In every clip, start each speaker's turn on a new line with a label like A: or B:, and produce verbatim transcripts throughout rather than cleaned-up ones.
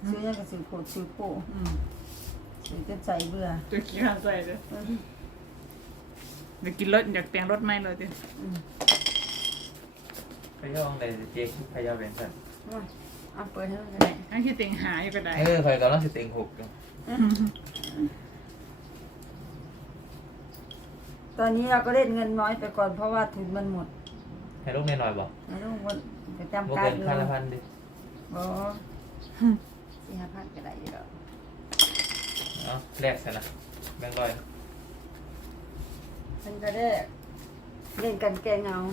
A: ซื้อยังก็ซื้อโคตรซื้อโป้ซื้อจนใส่เบื่อ
B: จะกินข้าวใส่เลยเดี๋ยวกินรถอยากแต่งรถไหมเลยดิ
C: พยองเลยเจ๊พยองเป็นสัน
A: เอาเปิดให้มันได้
B: ทั้งที่แต่งหาอยู่ก็ได้
C: เออคอยกำลังสิเต็งหกอยู่
A: ตอนนี้เราก็เล่นเงินน้อยไปก่อนเพราะว่าทุนมันหมด
C: ให้ลูกน้อยๆบ่
A: ไม่รู้ว่าจะ
C: บ่
A: จำการ
C: เกิน
A: อยู่
C: พันละพันดิ
A: บ่สี่ห้าพันก็ได้อยู่แล้ว
C: เอาแลกซะนะแบงค์ร้อย
A: มันก็ได้เล่นกันแกงเงา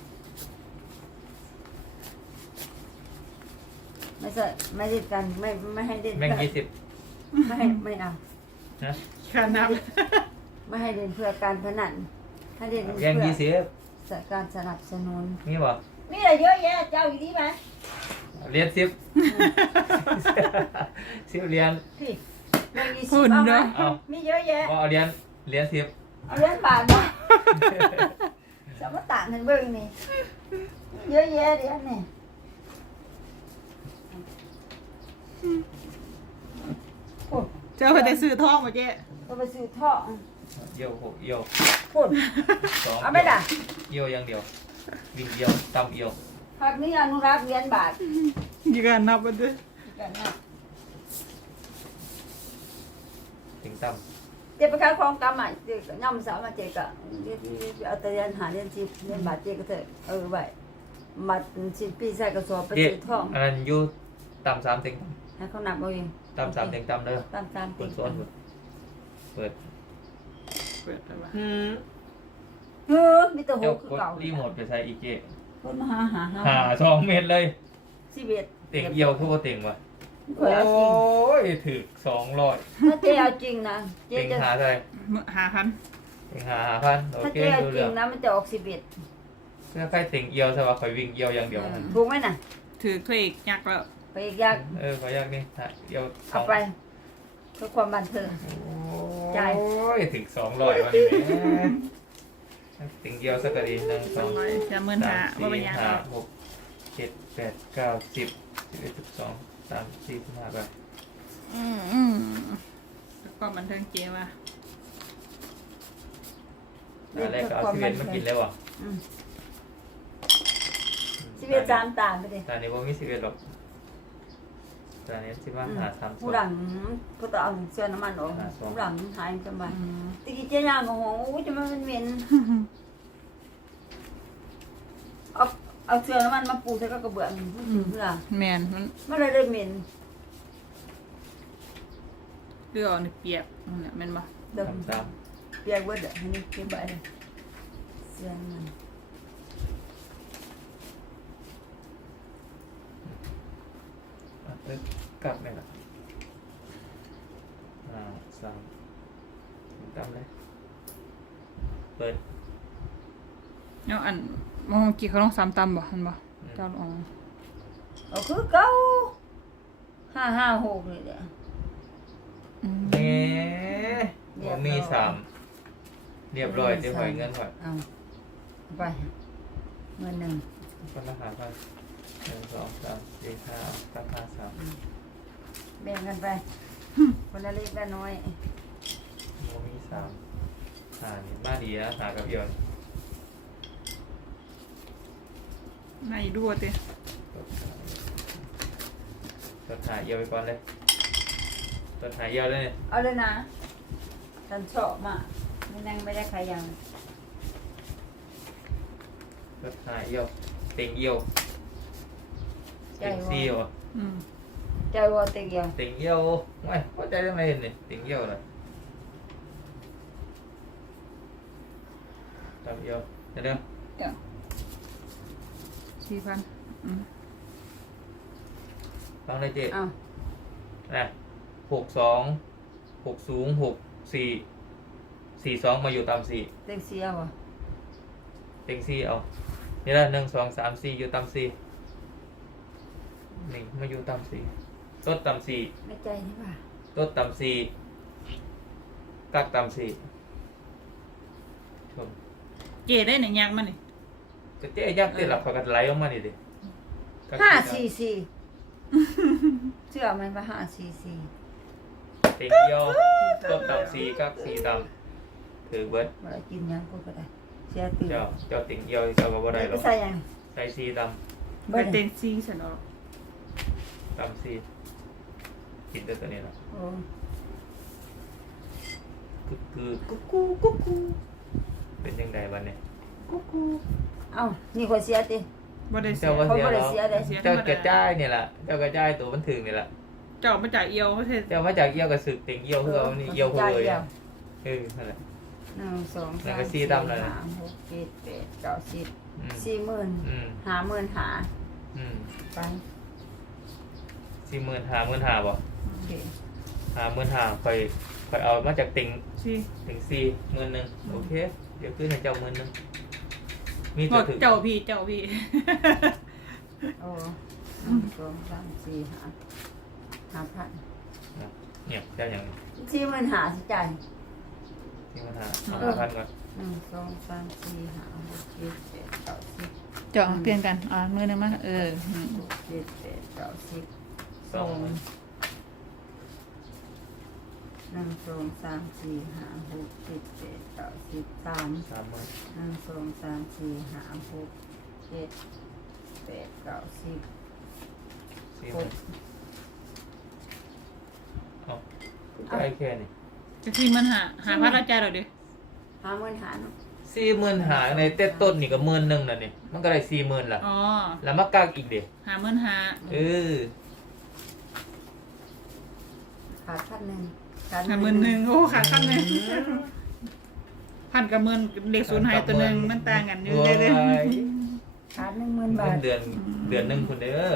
A: ไม่ใช่ไม่เล่นกันไม่ไม่ให้เล่น
C: แบงค์ยี่สิบ
A: ไม่ให้ไม่เอา
C: นะ
B: ขานับ
A: ไม่ให้เล่นเพื่อการพนันให้เล่น
C: แบ
A: เพื่
C: งค์ยี่
A: อ
C: สิบ
A: การสนับสนุน
C: มีบ่
A: มีอะไรเยอะแยะเจ้าอยู่ดีไหม
C: เหรียญสิบสิบเหรียญ
A: พี่เรื่องยี่สิบเอาไหม
C: เอา
A: มีเยอะแยะ
C: บ่เอาเหรียญเหรียญสิบ
A: เอาเหรียญบาทมาจะมาต่างกันเบิ่งนี่เยอะแยะเหรียญนี่โอ้ย
B: เจ้าไปได้ซื้อทองมาเจ๊
A: ก็ไปซื้อท่อ
C: เยี่ยวหกเยี่ยว
A: พุ่น
C: สอง
A: เอาไหม่ล่ะ
C: เยี่ยวอย่างเดียววิ่งเยี่ยวตำเยี่ยว
A: หากนี้อนุรักษ์เหรียญบาท
B: ยี่การนับมาด้วย
A: กันนะ
C: ถึงต
A: เจ็บไปขายของกำอ่ะเจ๊ก็ย่อมสาวมาเจ๊ก็เดี๋ยวเอาแต่เหรียญหาเหรียญสิบเหรียญบาทเจ๊ก็เถอะเออไว้มาสิบปีใส่กระสอบไป
C: ำเจ๊
A: ซื้อท่อง
C: อันนั้นอยู่ตำสามเต็ง
A: ให้เขานับเอาเอง
C: ตำสามเต็งตำเด้อ
A: ตามตาม
C: เปิ
A: ติ
C: ด
A: ด
C: สวนเปิด
B: เปิดแล้ววะ
C: อืม
A: เฮ้อมีแต่ห
C: เจ้าก
A: คือ
C: กด
A: เก่า
C: รีโมทไปใส่อีเจ
A: คนมาหาหาหา
C: หาสองเมตรเลย
A: สิบเอ็ด
C: เต็งเยี่ยวคือว่าเต็งวะ
A: ข่อยเอาจริง
C: ยถึกสองร้อย
A: ถ้าเจ๊เอาจริงนะเจ๊
C: เต็ง
A: จะ
C: หาเท่าไหร่
B: มื้อหาพัน
C: เต็งหาหาพันโอ
A: ถ้า
C: เค
A: เจ๊เอา
C: ดู
A: จริ
C: เรื่อง ง
A: นะมันจะออกสิบเอ็ด
C: เพื่อใครเต็งเยี่ยวใช่ป่ะคอยวิ่งเยี่ยวอย่างเดียว
A: ถูกไหมน่ะ
B: ถือถ้วยยักษ์แล้ว
A: ไปอีกอยาง
C: เออขออยากนี่ฮะเยี่ยวส
A: เอา
C: อง
A: ไปเพื่อความบันเทิง จ่าย
C: โอ้ยถึงสองร้อยวันนี้ถึงเยี่ยวสักกะดีหนึ่งส
B: ส
C: อ
B: อง งร้อยสามหมื่น
C: สา
B: ห้าม ว่าเป็น
C: สี่
B: ยัง
C: ห้า
B: ไง
C: หกเจ็ดแปดเก้าสิบสิบเอ็ดสิบสองสามสี่สิบห้าไป
B: อืมอืมแล้วก็บันเทิงเจ๊ว่ะ
C: ตอนแรกก็เอาสิบเอ็ดมากินแล้วอ่ะ
A: สิบเอ็ดสามตามไปเลย
C: ตอนนี้ว่ามีสิบเอ็ดหรอกตอนนี้สิบว่าหาสามสอ
A: ผู้
C: ง
A: หลังก็ต้องเอาเสื้อน้ำมันออก
C: อ่าสอง
A: ผู้หลังหายสบาย
B: อืม
A: ตะกี้เจ๊ย่างก็โหจะมันเหม็นเอาเอาเสื้อน้ำมันมาปูใส่ก็กระเบื้องเพื่อ
B: แมนมัน
A: มันเลยได้เหม็น
B: เลือดออกในเปียกนั่นแหละแม่นบ่
A: เดิม
C: สามสาม
A: เปียกเบิดอ่ะให้นี่เก็บไว้เลยเสื้อน้ำมัน
C: อ่ะเอ้ยกลับไหมล่ะอ่าสามกลับเลยเปิด
B: แล้วอันมองกี่เขาต้องซ้ำตำบ่เห็นบ่เจ้าอ๋อ
A: เอาคือเก่าห้าห้าหกเลยเด้อ
B: อืม
C: เอ๊ะ
A: เรียบร้อย
C: มีสามเรียบร้อยเดี๋ยวหอยเงินหอย
A: เอาไปเงินหนึ่ง
C: คนละหาพันหนึ่งสองสามสี่ห้าตั้งห้าสาม
A: แบ่งกันไปคนละเล็กละน้อย
C: โมมีสามหานี่มาดีนะหากับเอียน
B: นายดูเต้
C: ตัดหาเอียวไปก่อนเลยตัดหาเอียวเลยเนี่ย
A: เอาเลยนะฉันชอบมากไม่นั่งไม่ได้ใครยัง
C: ตัดหาเอียวเต็งเอียวเต็งซี่วะ
B: อืม
A: ใจวอติเกียว
C: เต็งเอียวไม่เข้าใจได้ไหมเนี่ยเต็งเอียวเลยตามเอียวเดี๋ยวเดี๋ยว
B: สี่พันอืม
C: ฟังเลยเจ๊
A: เอา
C: นะหกสองหกสูงหกสี่สี่สองมาอยู่ตามสี่
A: เต็งเสียวอ่ะ
C: เต็งสี่เอานี่ละหนึ่งสองสามสี่อยู่ตามสี่หนึ่งมาอยู่ตามสี่ต้นตามสี่
A: ไม่ใจนี่ป่ะ
C: ต้นตามสี่กักตามสี่ชม
B: เจ๊ได้หนึ่งยักษ์มันนี่
C: ก็เจ๊ยักษ์เต้หลับเขากันไหลออกมานี่ดิกัก
A: ห้า
C: สี่
A: สี่สี่สิชื่อไหมว่าห้าสี่สี่
C: เต็งเอียวต้นตำซีกับซีตำถือเบิด
A: บ่ได้กินหยังกูก็ได้เสียตื่น
C: เจ้าเจ้าเต็งเอียวเจ้าก็บ่ได้หร
A: ไป
C: อก
A: ใส่หยัง
C: ใส่ซีต
B: ไปเต็งซีฉันออก
C: ำตำซีกินแต่ตัวนี้ละ
A: โอ้
C: กึกคือกุ๊กกูกุ๊กกูเป็นยังไงวันนี้กุ๊กกู
A: เอ้านี่คนเสียติ
B: บ่ได้เสี
C: เจ้าย ว่า
A: เขา
C: เสีย
A: บ่
C: หร
A: ได้
C: อ
A: เสียเลย
B: เสีย
C: เจ้ากระจายเนี่ยแหละเจ้ากระจายตัวมันถึงนี่แหละ
B: เจ้ามาจากเอียวไม่ใช่
C: เจ้ามาจากเอียวกับสึกเต็งเอียวคือเอานี่เอียวเลยเออนั่นแหละ
A: หนึ่งสอง
C: แล้ว
A: สาม
C: ก็สี่
A: สี่
C: ดำเลย
A: ห้าหกเจ็ดแปดเก้าสิบ
C: อืม
A: สี่หมื่น
C: อืม
A: ห้าหมื่นหา
C: อืม
A: ไป
C: สี่หมื่นหาหมื่นหาบ่
A: โอเค
C: หาหมื่นหาคอยคอยเอามาจากเต็ง
B: ซี
C: เต็งสี่หมื่นหนึ่งโอเคเดี๋ยวขึ้นให้เจ้าหมื่นหนึ่งมี
B: บ
C: ตั
B: อ
C: ว
B: ก
C: ถึง
B: เจ้าพี่เจ้าพี่
A: โอ้หนึ่งสองสามสี่ห้าห้าพัน
C: เนี่ยเจ้าอย่าง
A: สี่หมื่นหาสิจ่าย
C: สี่หมื่นหาห้าพันก่อน
A: หนึ่งสองสามสี่ห้าหกเจ็ดแปดเก้าสิบ
B: เจ้าเปลี่ยนกันอ่ามือหนึงมาเอออืม
A: หกเจ็ดแปดเก้าสิบ
C: สองหมื่น
A: หนึ่งสองสามสี่ห้าหกเจ็ดแปดเก้าสิบสาม
C: สามหมื่น
A: หนึ่งสองสามสี่ห้าหกเจ็ดแปดเก้าสิบ
C: สี่
A: ห
C: หมื่
A: ก
C: นเอาจ่ายแค่นี้
B: จะซีมันหาหาพัดเราใจเราดิ
A: ห้าหมื่นหาเนาะ
C: สี่หมื่นหาในเต้นต้นนี่ก็หมื่นหนึ่งน่ะนี่มันก็ได้สี่หมื่นละ
B: อ๋อ
C: แล้วมากากอีกเด็
B: หาเมื่นหา
C: เออ
A: ขาดพันหนึ่ง
B: หาหมื่นหนึ่งโอ้ขาดพันหนึ่งพันกับหมื่นเด็กศูนย์หายตัวหนึ่งมันต่างกันอยู่
C: โอ้
B: เลย
C: ย
A: ขาดหนึ่งหมื่นบา
C: เงิ
A: ท
C: นเดือนเดือนหนึ่งคุณเด้อ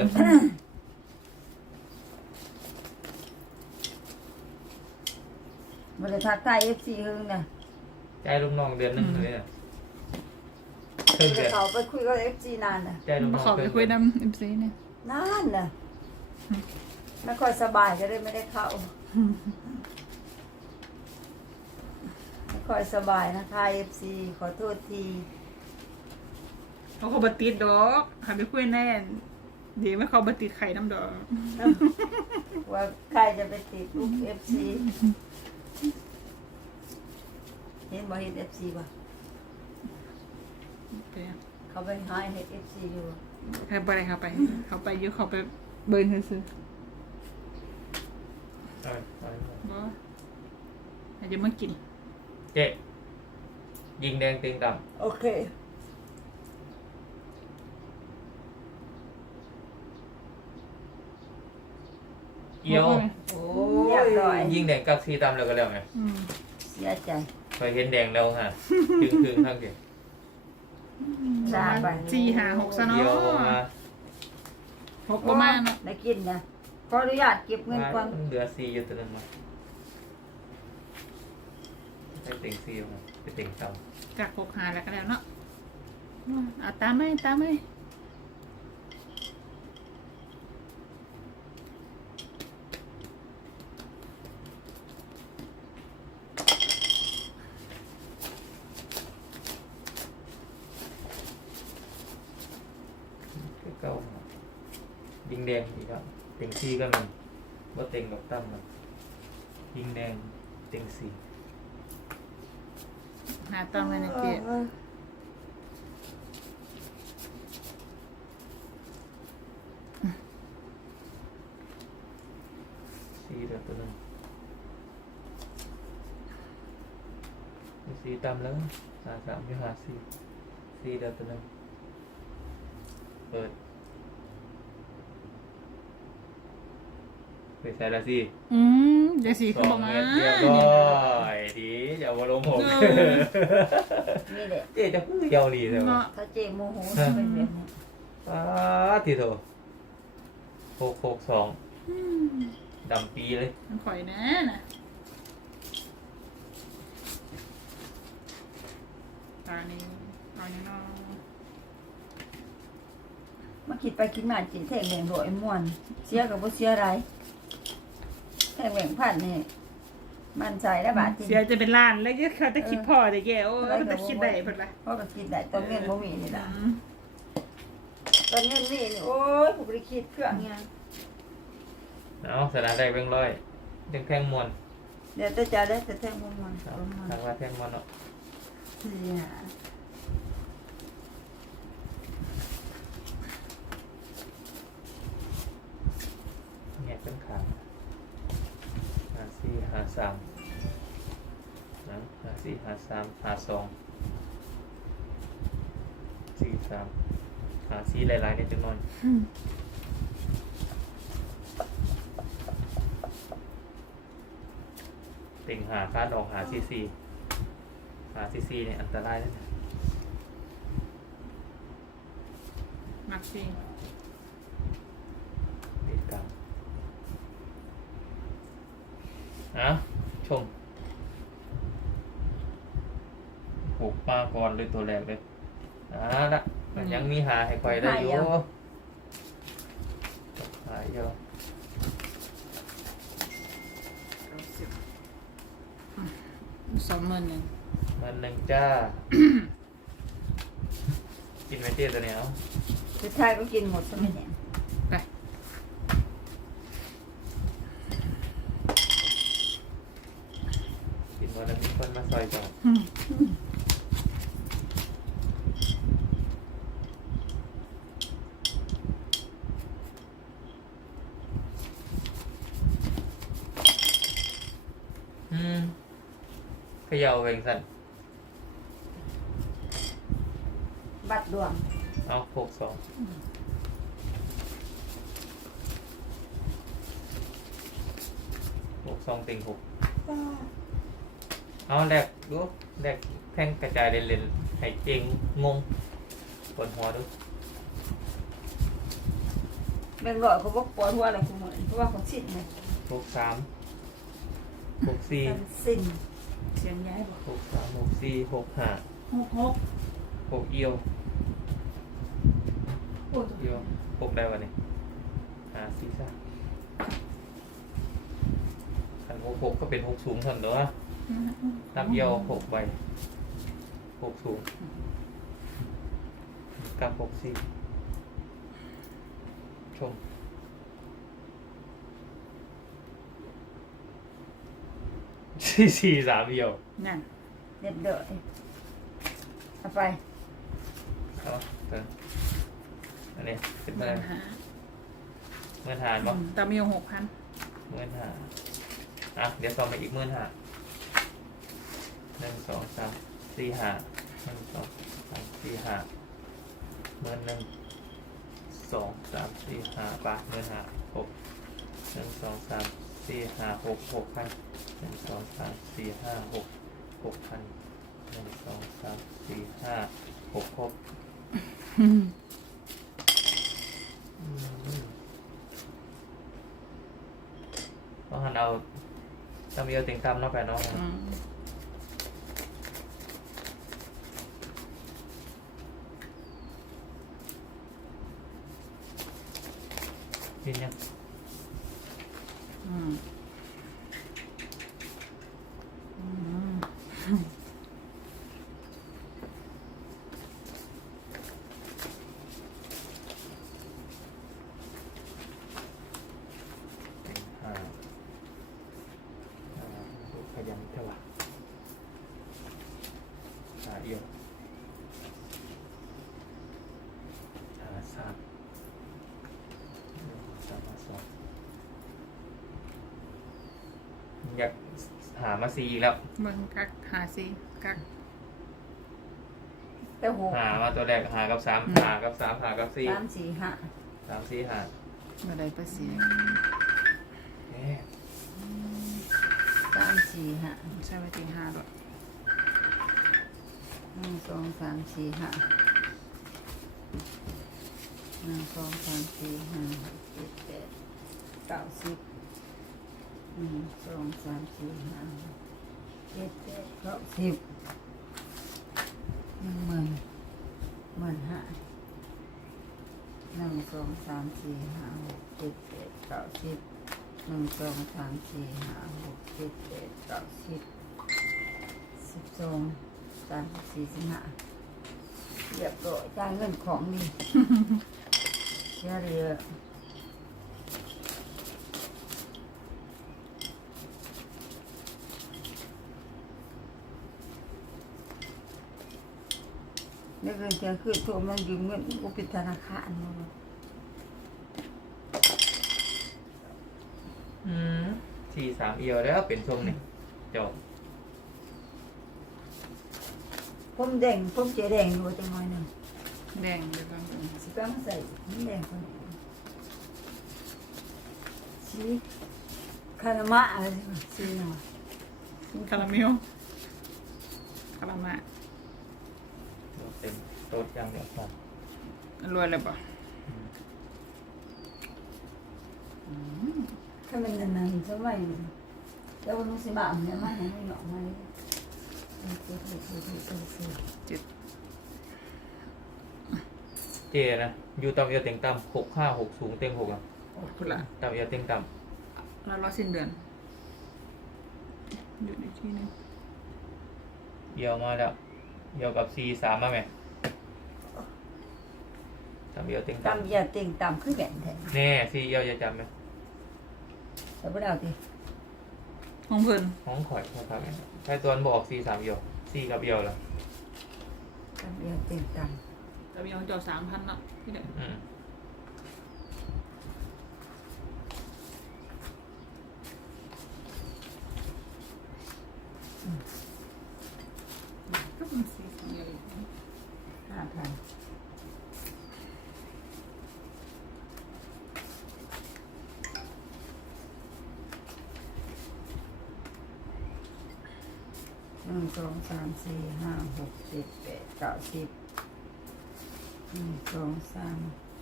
A: บริษัทไทยเอฟซีหึงนะ
C: จ่ายลูกน้องเดือนหนึ่งเลยน่ะครึ่งเดือน
A: เขาไปคุยกับเอฟซีนานนะ
C: จ่ายลูก
B: มา
C: น้อง
B: ขอ
C: ค
B: ไป
C: รึ่ง
B: คุย
C: เดือน
B: น้ำเอ็มซีเนี่ย
A: นานนะไม่ค่อยสบายก็เลยไม่ได้เข้าไม่ค่อยสบายนะคะเอฟซีขอโทษที
B: เขาเขาบัติดดอกหาไปคุยแน่ดีไม่เขาบัติดไข่น้ำดอก
A: ว่าใครจะไปติดลูกเอฟซีเห็นบ่เห็นเอฟซีป่ะเขาไปหาเห็นเอฟซีอยู่
B: ใครไปเลยเขาไป เขาไปอยุ่เขาไปเบิร์นซื้อ
C: เอาไปเอาไป
B: ๆบ่อาจจะมากิน
C: เจ๊ยิงแดงเต็งต่
A: โอเค
C: ำเอียวโอ้ยยิงแดงกับสีต่ำแล้วก็แล้วไง
B: อืม
A: เสียใจ
C: เคยเห็นแดงแล้วฮะถึงถึงทั้งเดียว
A: จ้าไป
B: สี่หาหกซะเนาะ
C: เอียวมา
B: หกประมาณเนาะ
A: ได้กินนะขออนุญาตเก็บเงินก่อน
C: เหลือสี่อยู่ตัวนึงมาได้เต็งสี่มาไปเต็งต่ำ
B: กักหกหาแล้วก็แล้วเนาะอ่ะตามไหมตามไหม
C: เก้ายิงแดงอีกครับเต็งสี่ก็มีว่าเต็งกับตั้มครับยิงแดงเต็งสี่
B: หาตามเลยนะเจ๊
C: สี่เดือนตัวนึงสี่ต่ำแล้วสามสามยี่ห้าสี่สี่เดือนตัวนึงเปิดไปใส่ละสิ
B: อืมเดี๋ยวสี่
C: ส
B: เขา
C: อบ
B: อง ก
C: เม
B: มา
C: ตรเรียบร้อยดีอย่ามาลงหก
A: นี่แหละ
C: เจ๊จะพูดเยาวดีเลยวะ
B: เนาะ
A: ถ้าเจโมโหจะเป็นแบบนี้
C: ป้าทีโถหกหกสอง
B: อืม
C: ดำปีเลย
B: มันข่อยแน่น่ะตานี้ตานี้เนาะ
A: มาคิดไปคิดมาจิตแทงแหงรวยม่วน เสียกับบ่เสียอะไรแทงแหงพันนี่มันใจแล้วบาทจริง
B: เสียจะเป็นล้านแล้วก็เขาจะคิดพอแต่แกโอ้ยมันจะคิดได้เพิ่นละ
A: เพราะก็คิดได้ตอนเงินบ่มีนี่ล่ะ
B: อืม
A: ตอนเงินมีนี่โอ้ยผมบ่ได้คิดเครื่องหยัง
C: เอาสนามได้เบิ่งร้อยเด้งแท่งมวน
A: เดี๋ยวจะจะได้แต่แท่งมันมัน
C: ครับ
A: ประมาณ
C: ทางว่าแท่งมวนเนาะ
A: สี่หา
C: แงกเป็นขาหาสี่หาสามนะหาสี่หาสามหาสองสี่สามหาสี่หลายๆเนี่ยจังนอน
B: อืม
C: ติ่งหาคาดออกหาซีซีหาซีซีเนี่ยอันตรายนะ
B: มักซี
C: ติดกลางนะชมผูกปลาก่อนเลยตัวแรกเลยอ่าละมันยังมีหาให้คอยได้อยู่หาเยอะ
B: สองหมื่นหนึ่ง
C: มันหนึ่งจ้า กินไม่เตี้ยตัวเนี้ยเอา
A: สุดท้ายก็กินหมดใช่ไหมเนี่ย
B: ไป
C: กินหมดแล้วมีคนมาซอยต่อ
B: อืม
C: อืมเขย่าเวงสัน
A: บัตรดวง
C: เอาหกสองหกสองติ่งหกเอาแรกดูแรกแท่งกระจายเล่นๆให้เจงงงปวดหัวดู
A: แบ่งร้อยเขาบอกปวดหัวอะไรคุณเหมือนเพราะว่าเขาสิ้นเลย
C: หกสามหกสี่
A: มันสิ้น
B: เสียงย้ายบอก
C: หกสามหกสี่หกห้า
B: หกหก
C: หกเอียว
B: โอ้ตัว
C: เอียวหกได้วันนี้หาสี่สามขันหกหกก็เป็นหกสูงทันเด้อนับเอียวหกใบหกสูงกับหกสี่ชมสี่สี่สามเอียว
B: นั่น
A: เรียบร้อยเอาไป
C: เอาเติมอันนี้เป็น
B: ห
C: เมื่อ
B: มื่นห้า
C: เมื่อทานบ่
B: ตามอยู่หกพัน
C: เมื่อห้าอ่ะเดี๋ยวต่อมาอีกเมื่อห้าหนึ่งสองสามสี่ห้าหนึ่งสองสามสี่ห้าเมื่อหนึ่งสองสามสี่ห้าปะเมื่อห้าหกหนึ่งสองสามสี่ห้าหกหกพันหนึ่งสองสามสี่ห้าหกหกพันหนึ่งสองสามสี่ห้าหกครบ
B: อืม
C: อืมต้องหันเอาจำเอียวติงตำเนาะแปดเนาะ
B: อืม
C: กินยัง
B: อืมอืม
C: ติงห้าอ่าดูขยันเท่าไหร่หาเอียวหาสามหนึ่งสามห้าสองอยากหามาสี่อีกแล้ว
B: เบิ่งกักหาซีกัก
A: แต่หก
C: หามาตัวแรกหากับสาม
B: อืม
C: หากับสามหากับสี่
A: สามสี่ห้า
C: สามสี่หา
B: เมื่อใดประเสีย
C: เอ๊ะ
A: สามสี่ห้า
B: ใช่ไหมติงห้าหรอก
A: หนึ่งสองสามสี่ห้าหนึ่งสองสามสี่ห้าหกเจ็ดแปดเก้าสิบหนึ่งสองสามสี่ห้าหกเจ็ดแปดเก้าสิบหนึ่งหมื่นหมื่นห้าหนึ่งสองสามสี่ห้าหกเจ็ดแปดเก้าสิบหนึ่งสองสามสี่ห้าหกเจ็ดแปดเก้าสิบสิบสองสามสิบสี่สิบห้าเรียบร้อยจ่ายเงินของนี่ เสียเรือสเมื่อคืนเที่ยงคืนโทรมายืมเงินกูปิดธนาคารมา
C: อืมสี่สามเอียวแล้วเป็นทรงนี่จบ
A: ผมแดงผมเจ๊แดงอยู่จังหน่อยหนึ่ง
B: แดงเดี๋ยวก่อน
A: สิบแปดมันใส่มันแดงคนนี้สีคารามะอะไรสีหน่อย
B: คาราเมลคารามะ
C: เต็มโต๊ะยังเดียวครับ
B: รวยเลยป่ะ
A: ถ้ามันนานๆจะไม่แล้วมันสิมาเนี่ยมาให้หน่อมาเลย
B: เจ็ด
C: เจนะอยู่ต่ำเอียวเต็งต่ำหกห้าหกสูงเต็งหกอ่ะ
B: คุณละ
C: ต่ำเอียวเต็งต่
B: แล้วรอสิ้นเดือนอยู่ในที่นึง
C: ำเอียวมาแล้วเอียวกับสี่สามมาไหมต่ำเอียวเต็งต่
A: ตำยาเต็งตำคือแก่นแท้
C: ำแน่สี่เอียวจะจำไหม
A: แต่บ่ได้เอาติ
B: ห้องเพิ่น
C: ห้องข่อยนะครับใช้ตัวบอกสี่สามเอียวสี่กับเอียวแล้ว
A: ตำยาเต็งต
B: แต่มีของเจ้าสามพันเนาะที่เด็ก
C: อืม
B: ก็เป็นสี่สองเดียวอีก
A: ำห้าพันหนึ่งสองสามสี่ห้าหกเจ็ดแปดเก้าสิบหนึ่งสองสาม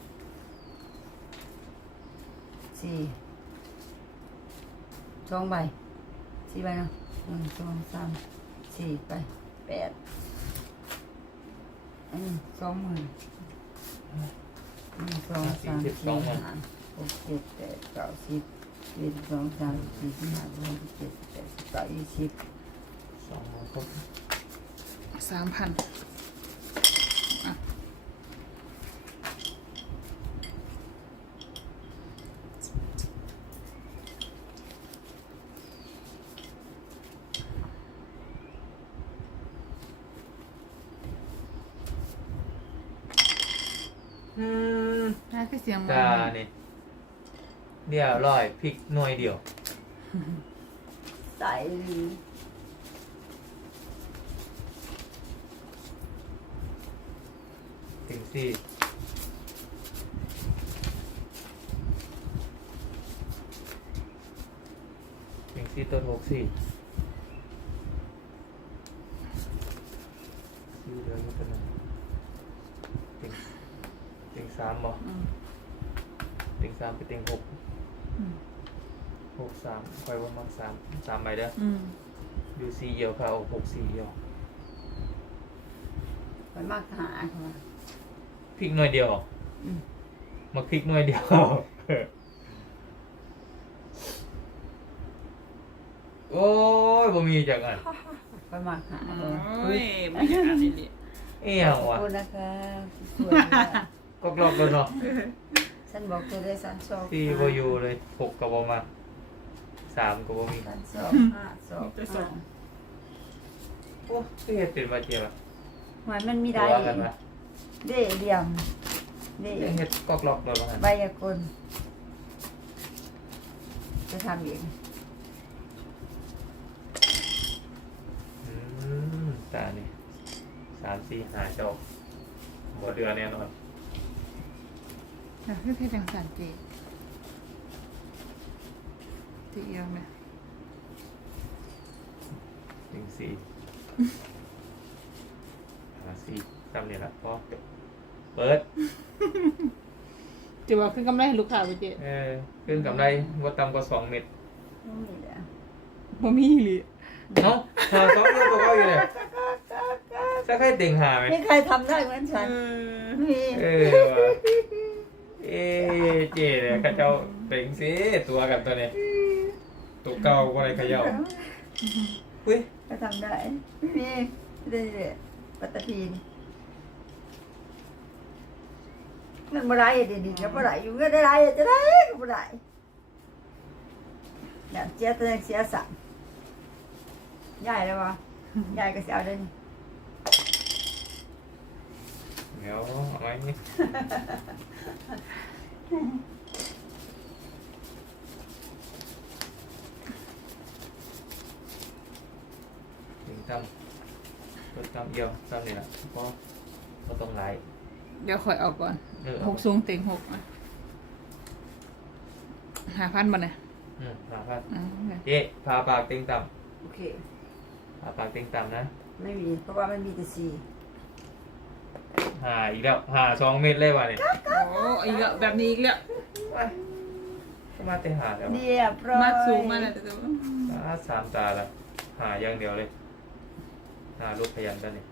A: สี่สองใบสี่ใบเนาะหนึ่งสองสามสี่ไปแปดอันนี้สองหมื่นหนึ่งสองสามสี่ห้าหกเจ็ดแปดเก้าสิบเจ็ดสองสามสี่ห้าหกเจ็ดแปดสิบเก้ายี่สิบ
C: สองครบ
B: สามพันอ่ะ
C: อืม
B: น่าคือเสียงมัน
C: จ้านี่เดี๋ยวร้อยพริกหน่วยเดียว
A: ใส่
C: ถึงสี่ถึงสี่ต้นหกสี่สี่เดือนก็เป็นถึงถึงสามบ่
B: อืม
C: ถึงสามไปถึงหก
B: อืม
C: หกสามคอยว่ามักสามสามใบเด้อ
B: อืม
C: อยู่สี่เอียวค่ะเอาหกสี่เอียว
A: ไปมากหาเขาว่า
C: พริกหน่วยเดียว
A: อืม
C: มาพริกหน่วยเดียว โอ้ยบ่มีจากอัน
A: ไปมากหา
B: โอ
A: เขาว่า
B: ้ยไม่อยากอ่านเลยดิ
C: เอี่ยง
A: ขอบ
C: วะ
A: คุณนะคะสวยมาก
C: ก็กรอบเลยเนาะ
A: ฉันบอกเธอได้สันสอง
C: สี่บ่อยู่เลยหกก็บ่มาสามก็บ่มี
A: สันสองห้าสองห้า
C: โอ้คือเฮ็ดเป็นมาเจียวอะ
A: หมายมันมี
C: ตั
A: ได้
C: วกันมา
A: เด้เหลี่ยมเด้
C: เฮ็ดก็กรอบเลยว่างั้น
A: ใบยากลจะทำเอง
C: อืมตานี่สามสี่ห้าเจ้าบ่เดือแน่นอน
B: อ่ะคือเทศจังสันเจจีเอียวไหม
C: หนึ่งสี่ห้าสี่จำนี่ละพอเปิด
B: จะบอกคือกำไรให้ลูกค้าไปเจ
C: เออขึ้นกำไรว่าต่ำกว่าสองเม็ด
A: นี่แหละ
B: บ่มีหรือ
C: เนาะหาสองเม็ดตัวเก้าอยู่เลยจะใครเต็งหาไหม
A: ไม่ใครทำได้เหมือนฉันมี
C: เออว่ะเอเจเนี่ยข้าเจ้าเต็งสิตัวกันตัวนี้ตัวเก่าก็เลยขย่าอุ้ย
A: ก็ทำได้มีเรื่อยๆปัตตพีนมันบ่ได้ดีดีก็บ่ได้อยู่ก็ได้จะได้ก็บ่ได้เนี่ยเสียตัวเสียสั่งใหญ่แล้ววะใหญ่ก็เสียเอาได้นี่
C: เดี๋ยวเอาไว้นี่ถึงทำก็ทำเอียวทำนี่แหละเพราะก็ต้องไล่
B: เดี๋ยวคอยเอาก่อน
C: เออ
B: หกสูงเต็งหกอ่ะหาพันบ่เนี่ย
C: อืมมาครับ
B: อืม
C: เจ๊พาปากเต็งต่
A: โอเค
C: ำพาปากเต็งต่ำนะ
A: ไม่มีเพราะว่ามันมีแต่สี่
C: หาอีกแล้วหาสองเม็ดเลยว่ะเนี่ย
B: โอ้อีกแล้วแบบนี้อีกแล้ว
C: ไปก็มาเตะหาแล้ว
A: เรียบร้อย
B: มากสูงมากเลยแต่ว่า
C: อ่าสามตาละหาอย่างเดียวเลยหาลูกพยันด้านนี้